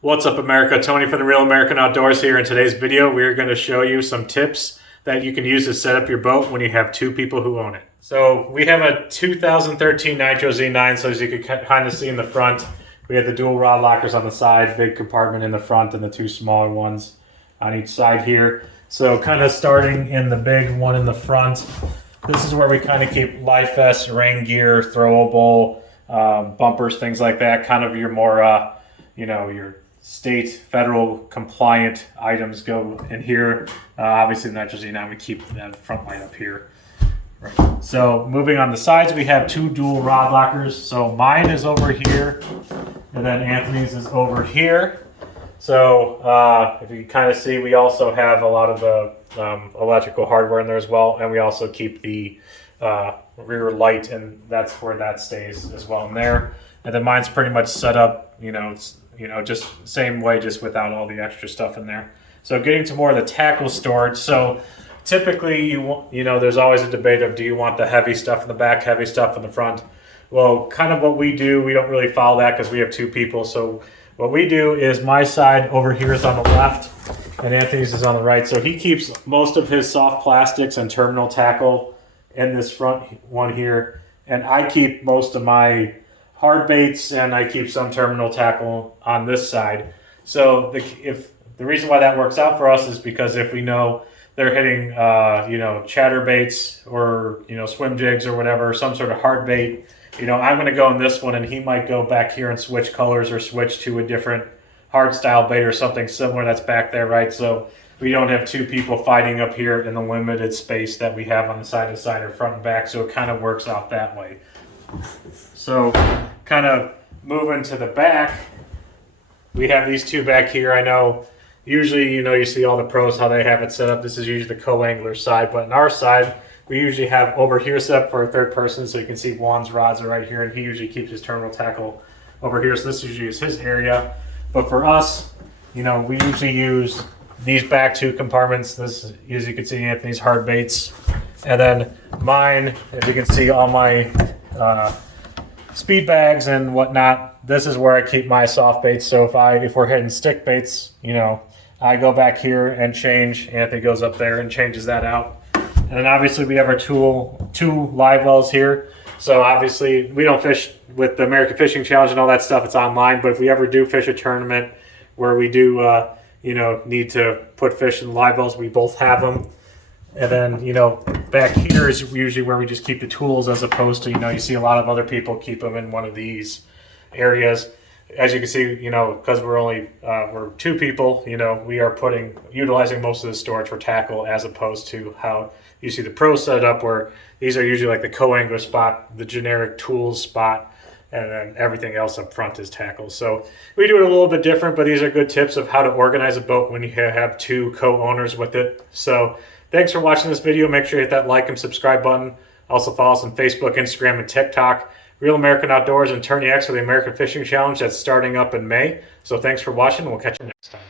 What's up, America? Tony from the Real American Outdoors here. In today's video, we're going to show you some tips that you can use to set up your boat when you have two people who own it. So we have a 2013 Nitro Z9, so as you can kind of see in the front, we have the dual rod lockers on the side, big compartment in the front, and the two smaller ones on each side here. So kind of starting in the big one in the front, this is where we kind of keep life vests, rain gear, throwable, bumpers, things like that, kind of your more, your state, federal compliant items go in here. Obviously, the Nitro Z9, we keep that front light up here. Right. So moving on the sides, we have two dual rod lockers. So mine is over here, and then Anthony's is over here. So if you can kind of see, we also have a lot of the electrical hardware in there as well, and we also keep the rear light, and that's where that stays as well in there. And then mine's pretty much set up, just same way, just without all the extra stuff in there. So getting to more of the tackle storage. So typically, there's always a debate of, do you want the heavy stuff in the back, heavy stuff in the front? Well, kind of what we do, we don't really follow that because we have two people. So what we do is my side over here is on the left and Anthony's is on the right. So he keeps most of his soft plastics and terminal tackle in this front one here. And I keep most of my hard baits, and I keep some terminal tackle on this side. So the reason why that works out for us is because if we know they're hitting, chatter baits or, swim jigs or whatever, some sort of hard bait, I'm going to go in this one and he might go back here and switch colors or switch to a different hard style bait or something similar that's back there, right? So we don't have two people fighting up here in the limited space that we have on the side to side or front and back. So it kind of works out that way. So kind of moving to the back, we have these two back here. I know usually, you see all the pros, how they have it set up. This is usually the co-angler side, but on our side, we usually have over here set up for a third person. So you can see Juan's rods are right here, and he usually keeps his terminal tackle over here. So this usually is his area. But for us, we usually use these back two compartments. This, as you can see, Anthony's hard baits. And then mine, as you can see, all my speed bags and whatnot, this is where I keep my soft baits. So if we're hitting stick baits, I go back here and change. Anthony goes up there and changes that out. And then obviously we have our two live wells here. So obviously we don't fish with the American Fishing Challenge and all that stuff. It's online. But if we ever do fish a tournament where we do, need to put fish in live wells, we both have them. And then, back here is usually where we just keep the tools, as opposed to, you see a lot of other people keep them in one of these areas. As you can see, because we're two people, we are utilizing most of the storage for tackle, as opposed to how you see the pro setup, where these are usually like the co-angler spot, the generic tools spot, and then everything else up front is tackle. So we do it a little bit different, but these are good tips of how to organize a boat when you have two co-owners with it. So thanks for watching this video. Make sure you hit that like and subscribe button. Also follow us on Facebook, Instagram, and TikTok. Real American Outdoors and Turn X for the American Fishing Challenge that's starting up in May. So thanks for watching, and we'll catch you next time.